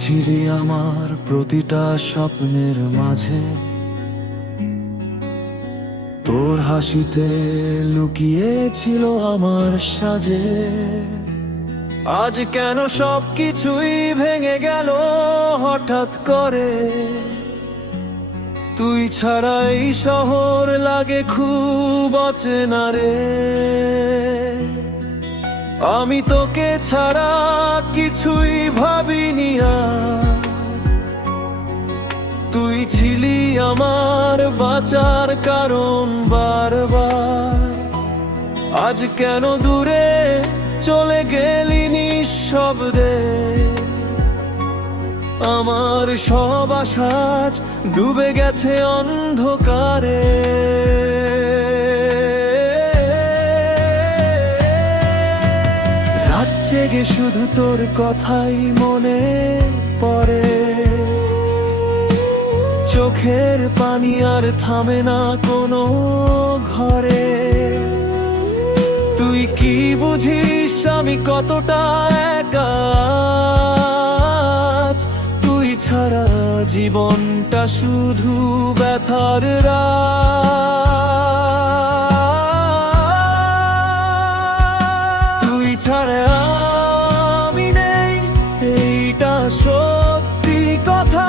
ছিলি আমার প্রতিটা স্বপ্নের মাঝে, তোর হাসিতে লুকিয়ে ছিল আমার সাজে। আজ কেন সবকিছুই ভেঙে গেল হঠাৎ করে? তুই ছাড়া এই শহর লাগে খুব অচেনা রে। আমি তোকে ছাড়া কিছুই ভাবিনি আর, তুই ছিলি আমার বাঁচার কারণ বারবার। আজ কেন দূরে চলে গেলি নিঃশব্দে? আমার সব আশা আজ ডুবে গেছে অন্ধকারে। রাত জেগে শুধু তোর কথাই মনে পড়ে, চোখের পানি আর থামে না কোনো ঘরে। তুই কি বুঝিস আমি কতটা একা? তুই ছাড়া জীবনটা শুধু ব্যথার রাত। তুই ছাড়া আমি নেই, এইটা সত্যি কথা।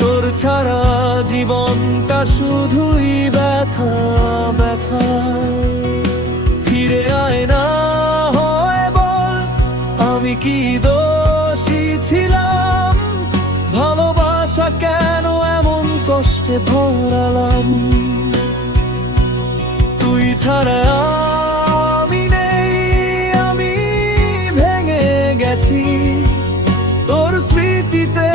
তোর ছাড়া জীবনটা শুধুই ব্যথা ব্যথা। ফিরে আয় না হয় বল, আমি কি দোষী ছিলাম? ভালোবাসা কেন এমন কষ্টে ভরালাম? তুই ছাড়া আমি নেই, আমি ভেঙে গেছি। তোর স্মৃতিতে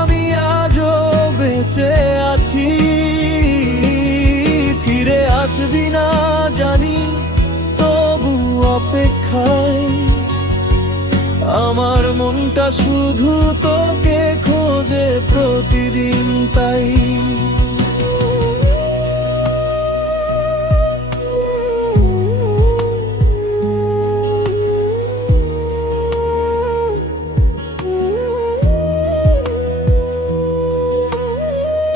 আমি আজও বেঁচে আছি। ফিরে আসবি না জানি, তবু অপেক্ষায় আমার মনটা শুধু তোকে খোঁজে প্রতিদিন তাই।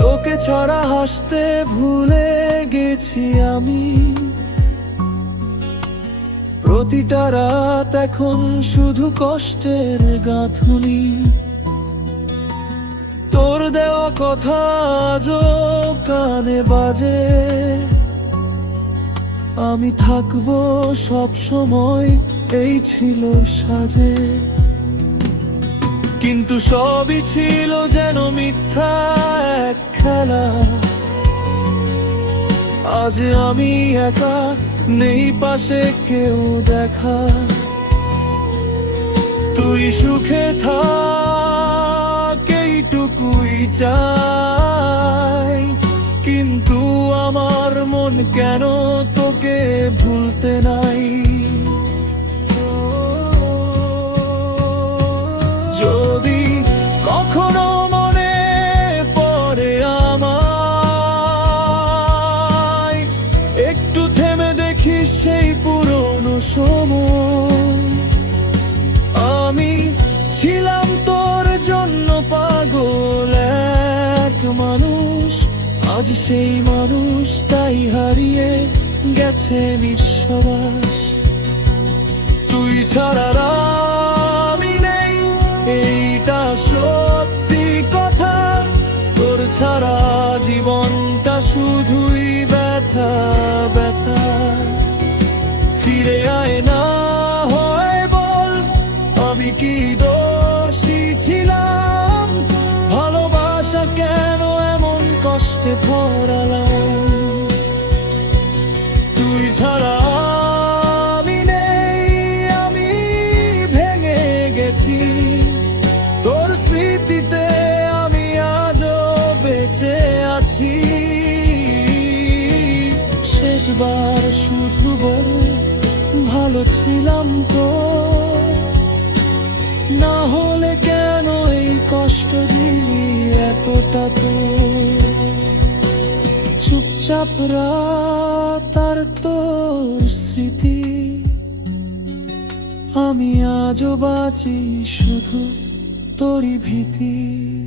তোকে ছাড়া হাসতে ভুলে গেছি আমি। প্রতিটা রাত এখন শুধু কষ্টের গাঁথুনি। তোর দেওয়া কথা আজও কানে বাজে, আমি থাকবো সব সময় এই ছিল সাজে। কিন্তু সবই ছিল যেন মিথ্যা এক খেলা। আজ আমি একা, নেই পাশে কেউ দেখা। তুই সুখে থাক এইটুকুই চাই, কিন্তু আমার মন কেন তোকে ভুলতে নাই। যদি কখনো মনে পড়ে আমায়, একটু থেমে দেখিস সেই পুরনো সময়। আমি ছিলাম তোর জন্য পাগল এক মানুষ, আজ সেই মানুষটাই হারিয়ে গেছে নিঃশ্বাস। তুই ছাড়া আমি নেই, এইটা সত্যি কথা। তোর ছাড়া জীবনটা শুধুই ব্যথা ব্যথা। ফিরে আয় না হয় বল, আমি কি দোষী ছিলাম? ভালোবাসা কেন এমন কষ্টে ভরালাম? তুই ছাড়া আমি নেই, আমি ভেঙে গেছি। তোর স্মৃতিতে আমি আজও বেঁচে আছি। শেষবার শুধু বল, ভালো ছিলাম তো? না হলে কেন এই কষ্ট দিলি এতটা? তো চুপচাপ রাত আর তোর স্মৃতি, আমি আজও বাঁচি শুধু তোরই ভীতি।